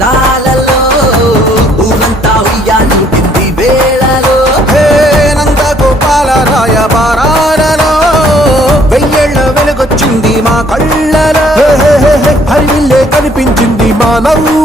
పదాలలో ఊరంతా ఉయ్యాలుంది వేళలో నందగోపాల రాయబారాలలో వెయ్యేళ్ల వెలుగొచ్చింది మా కళ్ళలో హరివిల్లే కనిపించింది మా నవ్వు